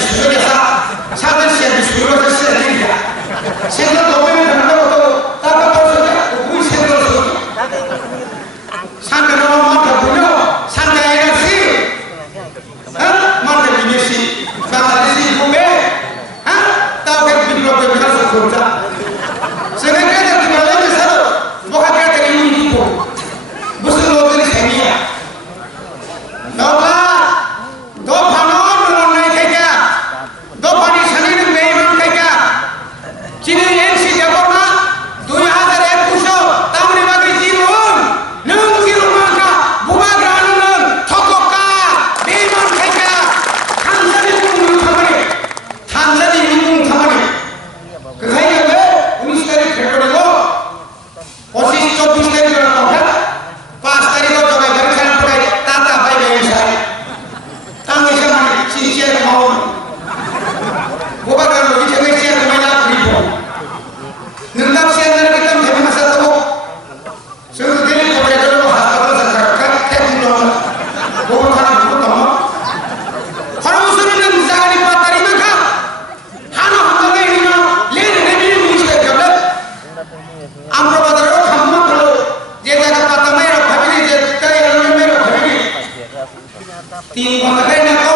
수저에서 사들 씨한테 수저를 써야 되니까 생각 없으면 된다고 따라가서 우리 생각을 상대로 만나 보면 상대가 씨 만나 비내시 나가듯이 보게 따오게 비로도 가서 보자 생각해야 될 말을 해서 뭐가 돼야 되는 이유가 있고 무슨 노들이 생이야 너가 너 반원 너는 개야 너 반이 사는 매일은 개야 지는 MC 잡아마 너희 아들의 부셔 땀을 막을 지는 능기로 막아 무막을 하는 턱곡가 매일은 개야 탄산이 운동 가만히 탄산이 운동 가만히 그 사이에 왜 우리 시대를 개버리고 어시 쪽 시대를 들어가고 파스타리도 저가 결칸을 보게 따따 바이베 사이 땅에서 많이 진시에 나오는 고바가로 이쪽에 시에 많이 그리고 능답 시에는 그때 대비마사도 저들이 고개들로 하스타로서 각각 태풍으로 고바가는 그것도 뭐 화로수는 이상하니 빠따리면 하나 한방에 있는 레는 레비는 무시해 겹을 암로바다로 한번으로 제자가 빠따마이로 가비니 제자가 열매로 가비니 तीन बंदे ने को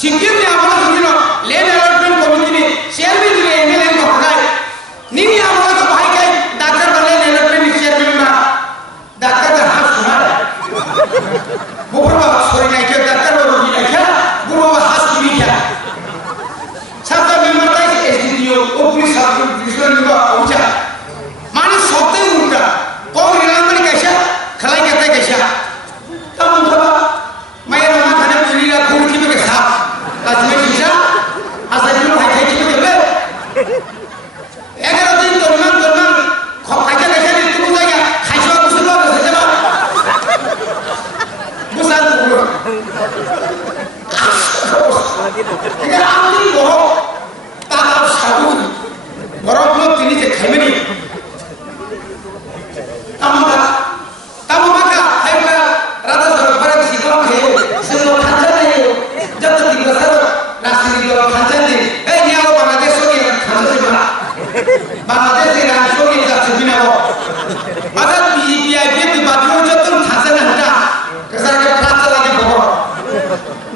सिक्किम में आवाज सुनी लो ले डेवलपमेंट कमिटी ने शेयर भी दिए एमएलए को हटाए नहीं आवाज तो भाई के डॉक्टर बने डेवलपमेंट शेयर में ना डॉक्टर का हाथ सुना बुरा सॉरी नहीं क्या डॉक्टर वो भी नहीं क्या बुरा हाथ सुनी क्या साथ में मरता है एसडीओ ओपन साथ में विश्लेषण का ऊंचा माने सोते उल्टा कौन इलाज में कैसा खलाई कहते कैसा तब उनका मैं रोमा खाने पूरी रात खून की में साथ आज मैं शीशा आज आज मैं भाई की में ले अगर दिन दरमान खाजा कैसे नहीं तू जाएगा खाइशो कुछ लोग ऐसे जमा बुसान बोलो अगर आप नहीं बोलो ताकि आप साधु बराबर लोग तीनी से खाई में नहीं तब मका है राधा सरकार की सिद्धों के सिद्धों खांचा नहीं जब तक दिखता सर राष्ट्रीय दिखता खांचा नहीं ये वो बांग्लादेश हो गया खांचा से बना बांग्लादेश से राष्ट्र हो गया जब बिना वो अगर पीआईपी की बात करो जब तुम खांचा नहीं हटा कैसा क्या खांचा लगे बोलो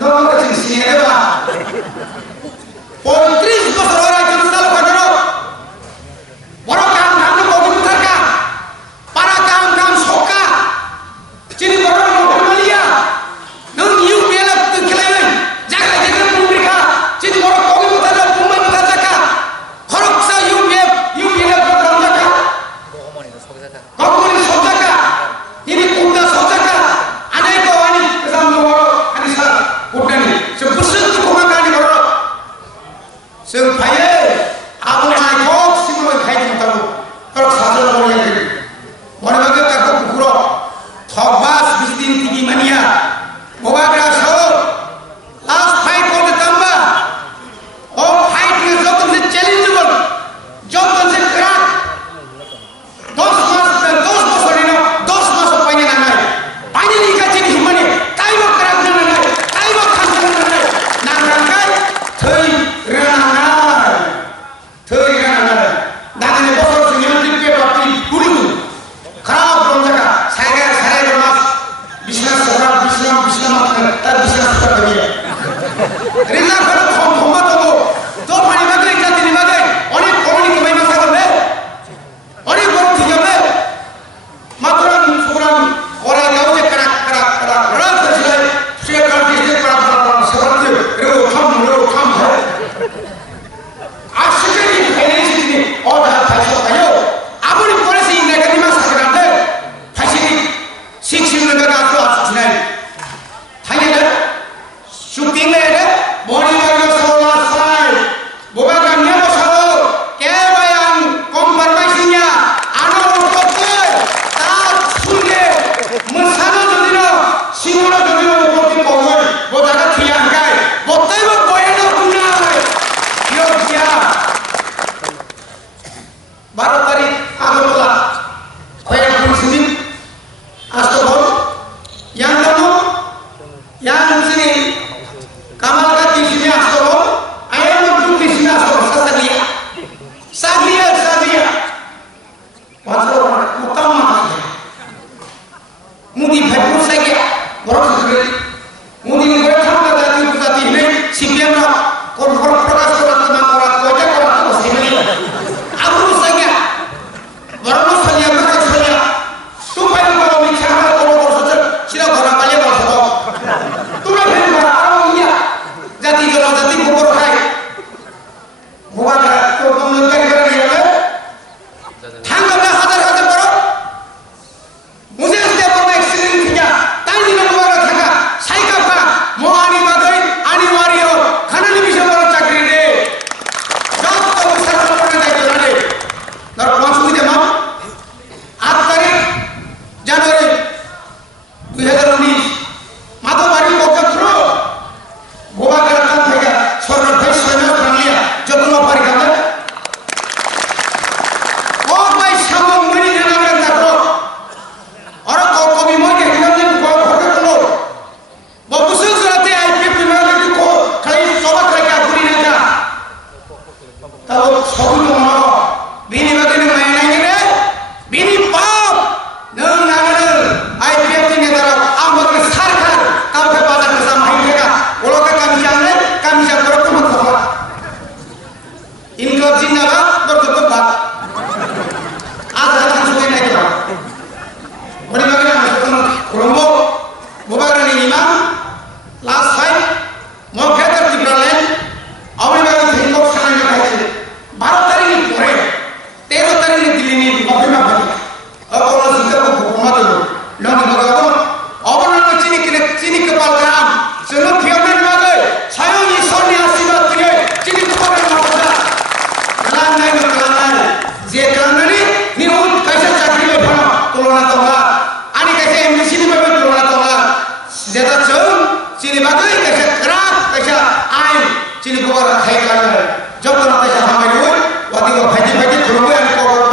नौ का चिंसी है बा 35 बरस हो रहा है जब साल का करो बड़ा काम काम को भी उठा का para काम सोका चिनी बड़ा लोग मलिया नंग यू पेला खिलाए जाकर देखने पुम्बिका चिनी बड़ा कोई बता दो पुम्बा बता जाका खरकसा यू पेला बता जाका कोमनी सोजाका ini kuda सोजाका अनेक वाणी कसम लो अनि सा कुटनी से पुरुष को मांगनी करो से भाई आप माय गॉड सिमो खाई मत लो पर साजो लो ये बड़े बड़े तक पूरा थॉबास बिस्तीन की मनिया मोबाग्रा शो लास्ट फाइट को तंबा और फाइट में जो तुमसे चैलेंजेबल जो तुमसे क्रैक 10 मास सोडिनो 10 मास पानी ना है पानी नहीं का चीज मने काई वो क्रैक ना है काई वो खास ना है ना रंगाई थई रना दाने बसो सुनियो टिके बाती गुरु खराब बन जाएगा सारे सारे जमात विश्वास मत तर विश्वास कर दिया रिला कर हम मत हो तो पानी में गई जाती नहीं मत गई और ये कौन की महिमा कर ले और ये बहुत ठीक है मात्र सुगराम और ये गाँव के करा रात से चले शेयर करती है करा सबक रो खम है आज से नहीं पहले से और फैसला करो अब उन पॉलिसी नेगेटिव सरकार दे फैसिलिटी शिक्षण नगर आतो आज सुनाई थाने शूटिंग में है body mau kata Jibril awal baru tengok sana yang kaji 12 tarik ni pore 13 tarik ni dili ni apa macam kalau sudah berkumah tu lalu bagaimana awal nama cini kepal karam sebelum piamen bagai saya ni soni asibat dia cini kepal karam kelanai dia kelanai ni orang kaisa cakri berapa tolong atau ani kaisa MBC ni berapa tolong atau zeta jauh cini bagai kaisa keras kaisa cini kubar khai kalan jab tona kaisa hamai duai wati ko bhaji tholgo yang ko